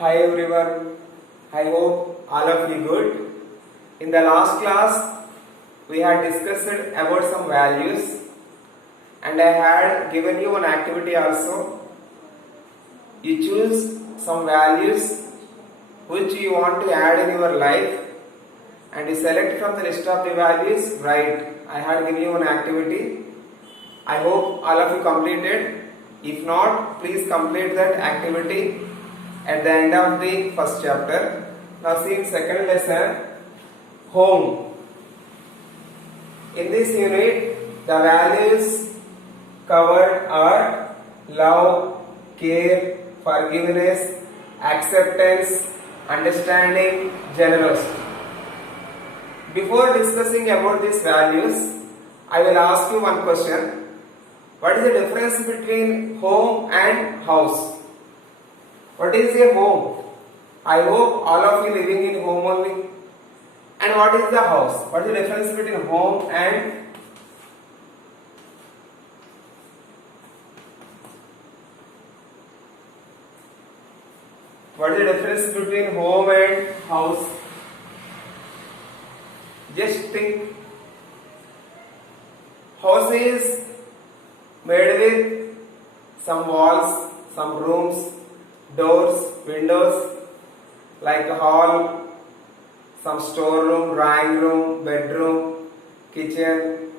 Hi everyone, I hope all of you good. In the last class, we had discussed about some values and I had given you an activity also. You choose some values which you want to add in your life and you select from the list of the values, right? I had given you an activity. I hope all of you completed. If not, please complete that activity at the end of the first chapter. Now see in second lesson, home. In this unit, the values covered are love, care, forgiveness, acceptance, understanding, generosity. Before discussing about these values, I will ask you one question. What is the difference between home and house? What is a home? I hope all of you living in home only. And what is the house? What is the difference between home and house? Just think. House is made with some walls, some rooms, doors, windows, like a hall, some storeroom, drawing room, bedroom, kitchen,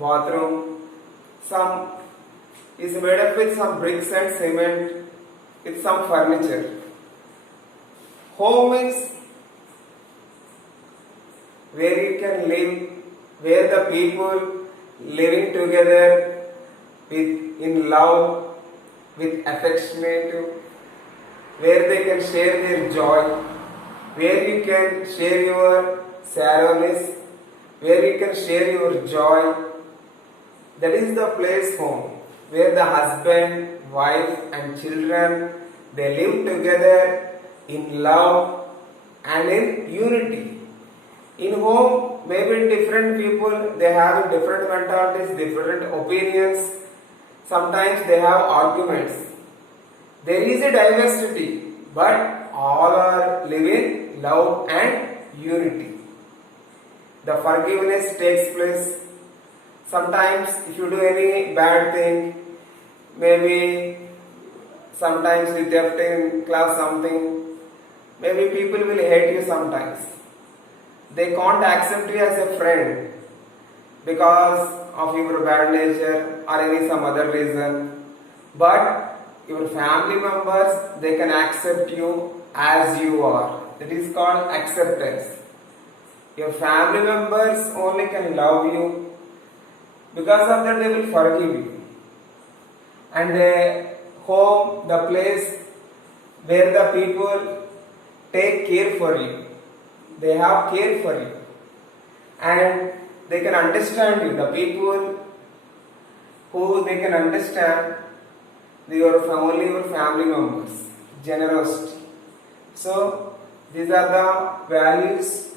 bathroom. Some is made up with some bricks and cement, with some furniture. Home is where you can live, where the people living together in love, with affectionate, where they can share their joy, where you can share your sadness, where you can share your joy. That is the place home, where the husband, wife and children, they live together in love and in unity. In home, maybe different people, they have different mentalities, different opinions. Sometimes they have arguments. There is a diversity, but all are living love and unity. The forgiveness takes place. Sometimes if you do any bad thing, maybe sometimes you theft in class something, maybe people will hate you sometimes. They can't accept you as a friend because of your bad nature or any some other reason. But your family members, they can accept you as you are. That is called acceptance. Your family members only can love you. Because of that, they will forgive you. And the home, the place where the people take care for you. They have care for you. And they can understand you. The people who they can understand only your family members. Generosity. So these are the values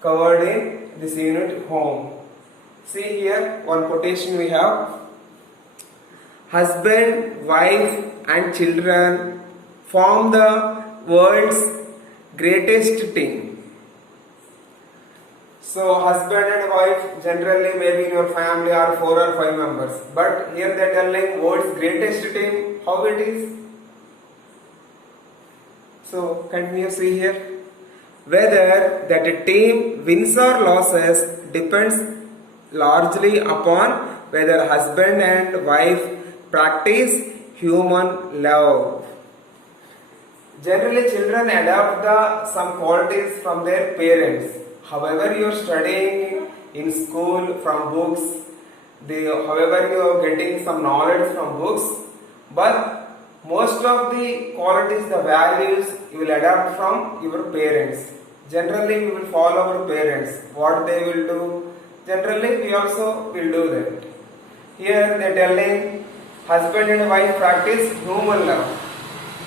covered in this unit, home. See here, one quotation we have. Husband, wife and children form the world's greatest team. So husband and wife, generally maybe in your family are 4 or 5 members. But here they are telling world's greatest team, how it is. So continue, see here. Whether that a team wins or losses depends largely upon whether husband and wife practice human love. Generally children adopt some qualities from their parents. However you are studying in school from books, however you are getting some knowledge from books, but most of the qualities, the values you will adopt from your parents. Generally we will follow our parents, what they will do. Generally we also will do that. Here they are telling husband and wife practice human love.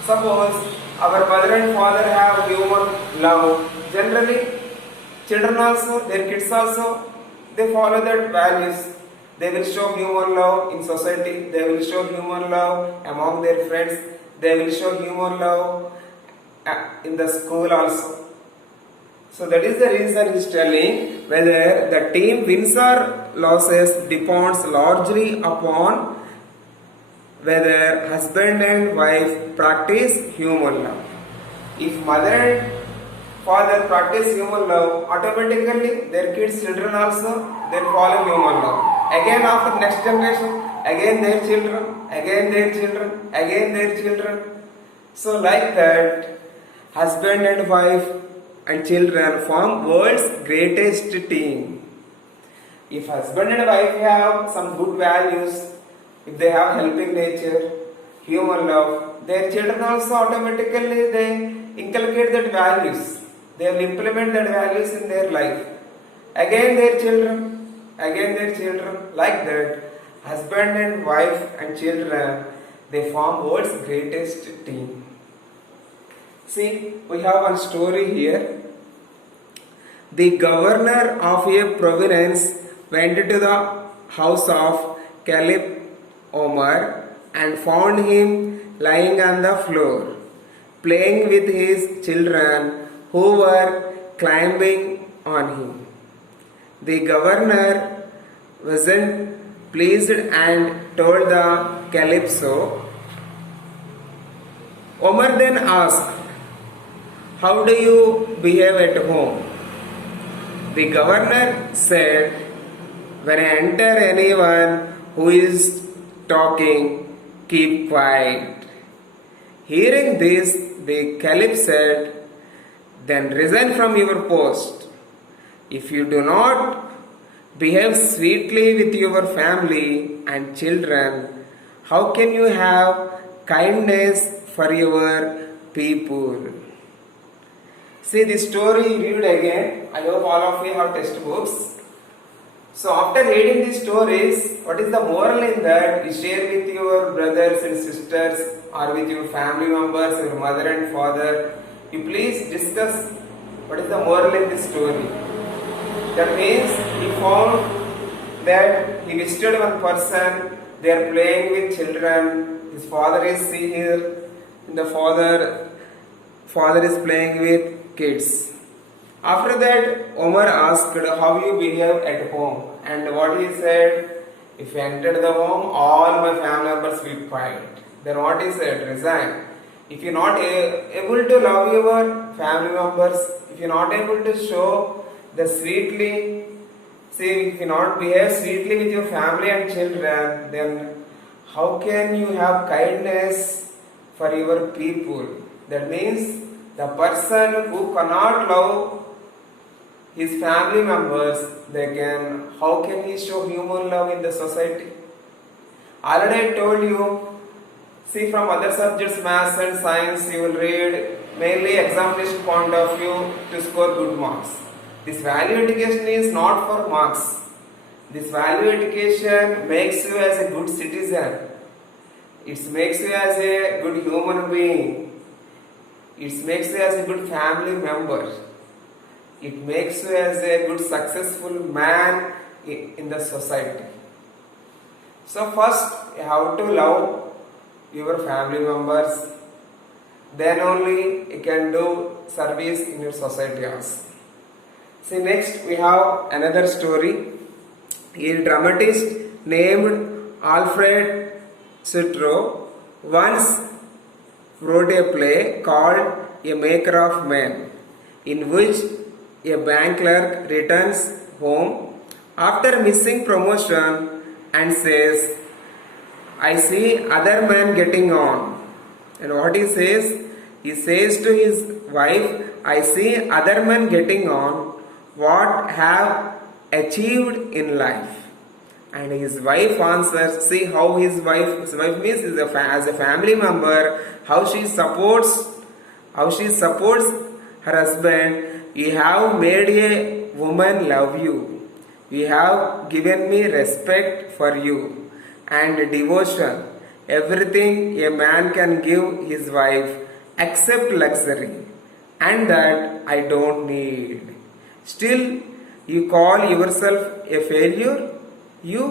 Suppose our mother and father have human love. Generally children also, their kids also, they follow that values. They will show human love in society. They will show human love among their friends. they will show human love in the school also. So that is the reason he is telling whether the team wins or losses depends largely upon whether husband and wife practice human love. If mother and father practice human love, automatically their kids, children also, they follow human love. Again after next generation, again their children, again their children, again their children. So like that, husband and wife and children form world's greatest team. If husband and wife have some good values, if they have helping nature, human love, their children also automatically they inculcate that values. They will implement that values in their life. Again their children, like that. Husband and wife and children, they form world's greatest team. See, we have one story here. The governor of a province went to the house of Caliph Omar and found him lying on the floor, playing with his children who were climbing on him. The governor wasn't pleased and told the Caliph so. Omar then asked, "How do you behave at home?" The governor said, "When I enter anyone who is talking, keep quiet." Hearing this, the Caliph said, "Then resign from your post. If you do not behave sweetly with your family and children, how can you have kindness for your people?" See this story, read again. I hope all of you have textbooks. So after reading these stories, what is the moral in that? You share with your brothers and sisters or with your family members, your mother and father. You please discuss what is the moral in this story. That means he found that he visited one person, they are playing with children, his father is here, and the father is playing with kids. After that, Omar asked how you behave at home, and what he said, if you entered the home, all my family members will be quiet. Then what he said, resign. If you are not able to love your family members, if you are not able to show the sweetly, see, if you not behave sweetly with your family and children, then how can you have kindness for your people? That means the person who cannot love his family members, how can he show human love in the society? Already I told you, see from other subjects, maths and science, you will read mainly examination point of view to score good marks. This value education is not for marks. This value education makes you as a good citizen. It makes you as a good human being. It makes you as a good family member. It makes you as a good successful man in the society. So first you have to love your family members. Then only you can do service in your society also. See next we have another story. A dramatist named Alfred Sutro once wrote a play called A Maker of Men, in which a bank clerk returns home after missing promotion and says, "I see other men getting on." And what he says to his wife, "I see other men getting on, what have achieved in life." And his wife answers, see how his wife means as a family member, how she supports her husband. "You have made a woman love you. You have given me respect for you and devotion, everything a man can give his wife except luxury, and that I don't need. Still, you call yourself a failure? You,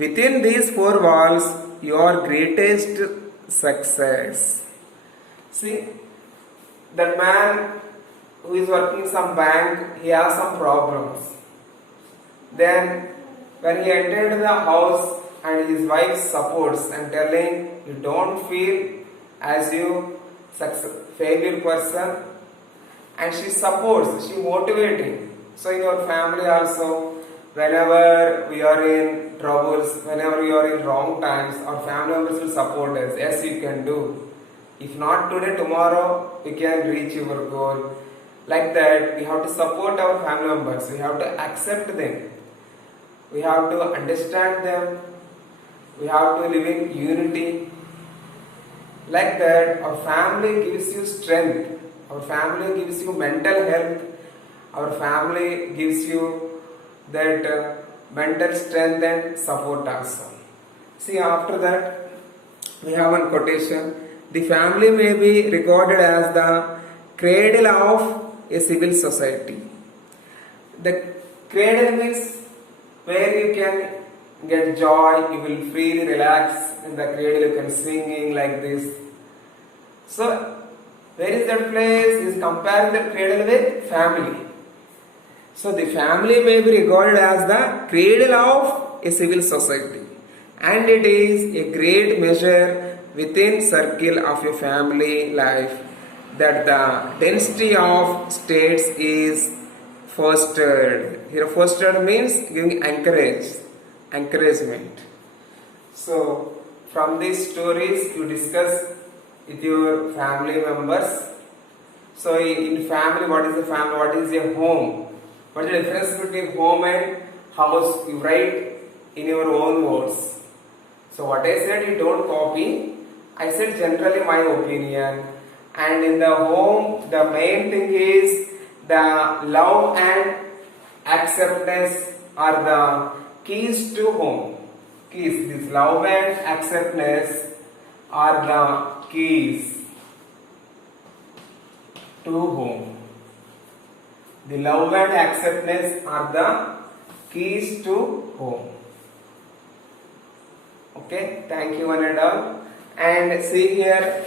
within these four walls, you are greatest success. See, that man who is working in some bank, he has some problems. Then, when he entered the house and his wife supports and telling, you don't feel as you failure person, and she supports, she motivating. So in your family also, whenever we are in troubles, whenever we are in wrong times, our family members will support us. Yes, you can do. If not today, tomorrow we can reach your goal. Like that, we have to support our family members. We have to accept them. We have to understand them. We have to live in unity. Like that, our family gives you strength. Our family gives you mental health. Our family gives you that mental strength and support also. See, after that, we have one quotation. The family may be regarded as the cradle of a civil society. The cradle means where you can get joy, you will freely relax in the cradle, you can singing like this. So, where is that place? Is comparing the cradle with family. So, the family may be regarded as the cradle of a civil society, and it is a great measure within circle of a family life that the density of states is fostered. Here, fostered means giving encouragement. So, from these stories you discuss with your family members. So, in family, what is the family? What is a home? What is the difference between home and house? You write in your own words. So, what I said, you don't copy. I said generally my opinion. And in the home, the main thing is the love and acceptance are the keys to home. Keys. This love and acceptance are the keys to home. The love and acceptance are the keys to home. Okay, thank you one and all. And see here,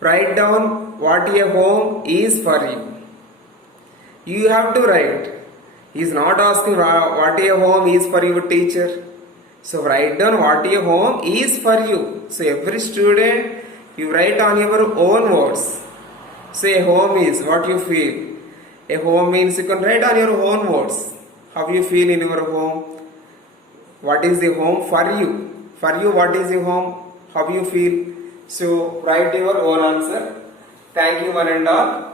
write down what a home is for you. You have to write. He is not asking what a home is for your teacher. So write down what a home is for you. So every student, you write on your own words. So a home is what you feel. A home means you can write on your own words. How you feel in your home. What is the home for you? For you, what is the home? How you feel? So write your own answer. Thank you one and all.